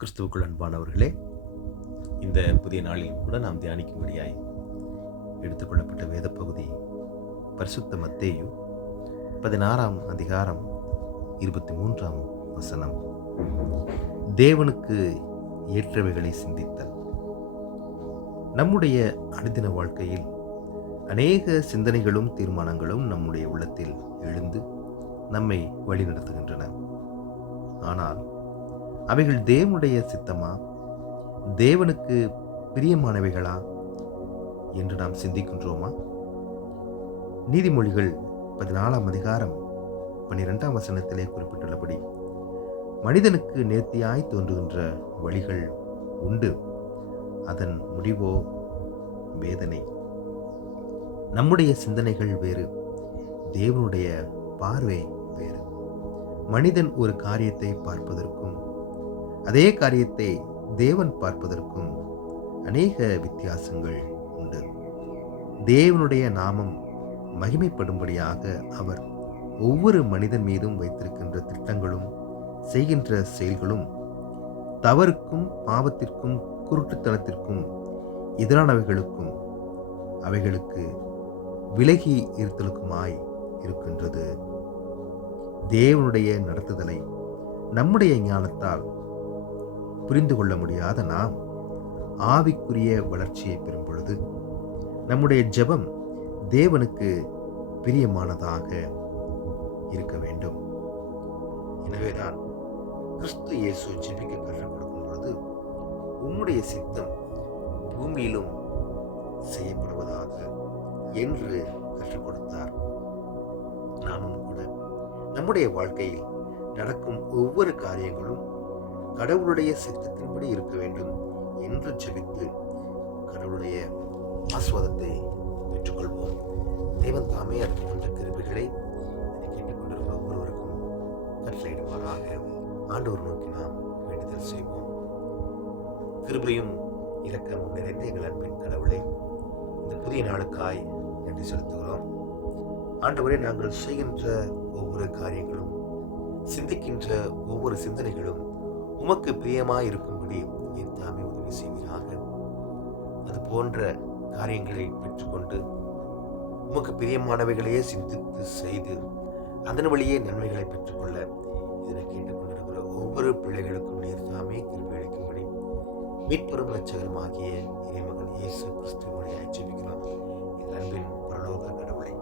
கிறிஸ்துவுக்குள் அன்பானவர்களே, இந்த புதிய நாளில் கூட நாம் தியானிக்கும்படியாய் எடுத்துக்கொள்ளப்பட்ட வேத பகுதி பரிசுத்த மத்தேயு 16ஆம் அதிகாரம் 23ஆம் வசனம். தேவனுக்கு ஏற்றவைகளை சிந்தித்தல். நம்முடைய அனுதின வாழ்க்கையில் அநேக சிந்தனைகளும் தீர்மானங்களும் நம்முடைய உள்ளத்தில் எழுந்து நம்மை வழிநடத்துகின்றன. ஆனால் அவைகள் தேவனுடைய சித்தமா, தேவனுக்கு பிரியமானவைகளா என்று நாம் சிந்திக்கின்றோமா? நீதிமொழிகள் 14ஆம் அதிகாரம் 12ஆம் வசனத்திலே குறிப்பிட்டுள்ளபடி, மனிதனுக்கு நேர்த்தியாய் தோன்றுகின்ற வழிகள் உண்டு, அதன் முடிவோ வேதனை. நம்முடைய சிந்தனைகள் வேறு, தேவனுடைய பார்வை வேறு. மனிதன் ஒரு காரியத்தை பார்ப்பதற்கும் அதே காரியத்தை தேவன் பார்ப்பதற்கும் அநேக வித்தியாசங்கள் உண்டு. தேவனுடைய நாமம் மகிமைப்படும்படியாக அவர் ஒவ்வொரு மனிதன் மீதும் வைத்திருக்கின்ற திட்டங்களும் செய்கின்ற செயல்களும் தவறுக்கும் பாவத்திற்கும் குருட்டுத்தனத்திற்கும் எதிரானவைகளுக்கும் அவைகளுக்கு விலகி இருத்தலுக்குமாய் இருக்கின்றது. தேவனுடைய நடத்துதலை நம்முடைய ஞானத்தால் புரிந்து கொள்ள முடியாத நாம் ஆவிக்குரிய வளர்ச்சியை பெறும் பொழுது நம்முடைய ஜெபம் தேவனுக்கு பிரியமானதாக இருக்க வேண்டும். எனவேதான் கிறிஸ்து இயேசு ஜெபிக்க கற்றுக் கொடுக்கும் பொழுது, உம்முடைய சித்தம் பூமியிலும் செய்யப்படுவதாக என்று கற்றுக் கொடுத்தார். நாமும் கூட நம்முடைய வாழ்க்கையில் நடக்கும் ஒவ்வொரு காரியங்களும் கடவுளுடைய சித்தத்தின்படி இருக்க வேண்டும் என்று ஜெபித்து கடவுளுடைய ஆசீர்வாதத்தை பெற்றுக்கொள்வோம். தேவன் தாமே அதுபோன்ற கிருபைகளை கேட்டுக்கொண்டிருக்கிற ஒவ்வொருவருக்கும் கட்டளையிடுவாராக. ஆண்டவர் நோக்கி நாம் வேண்டுதல் செய்வோம். கிருபையும் இரக்கமும் நிறைந்த எங்கள் அன்பின் கடவுளை, இந்த புதிய நாளுக்காய் நன்றி செலுத்துகிறோம். ஆண்டவரே, நாங்கள் செய்கின்ற ஒவ்வொரு காரியங்களும், சிந்திக்கின்ற ஒவ்வொரு சிந்தனைகளும் உமக்கு பிரியமாய் இருக்கும்படி என் தாமே உதவி செய்வீராக. அது போன்ற காரியங்களை பெற்றுக்கொண்டு உமக்கு பிரியமானவைகளையே சிந்தித்து செய்து அதன் வழியே நன்மைகளை பெற்றுக்கொள்ள இதனை கேட்டுக்கொண்டிருக்கிற ஒவ்வொரு பிள்ளைகளுக்கும் நீர் தாமே கிருபை அளிக்கும்படி மீட்பெரும் இரட்சகருமாகிய இறைமகன் இயேசு கிறிஸ்துவினுடைய ஜெபிக்கிறோம். எங்கள் அன்பின் பரலோக கடவுளை.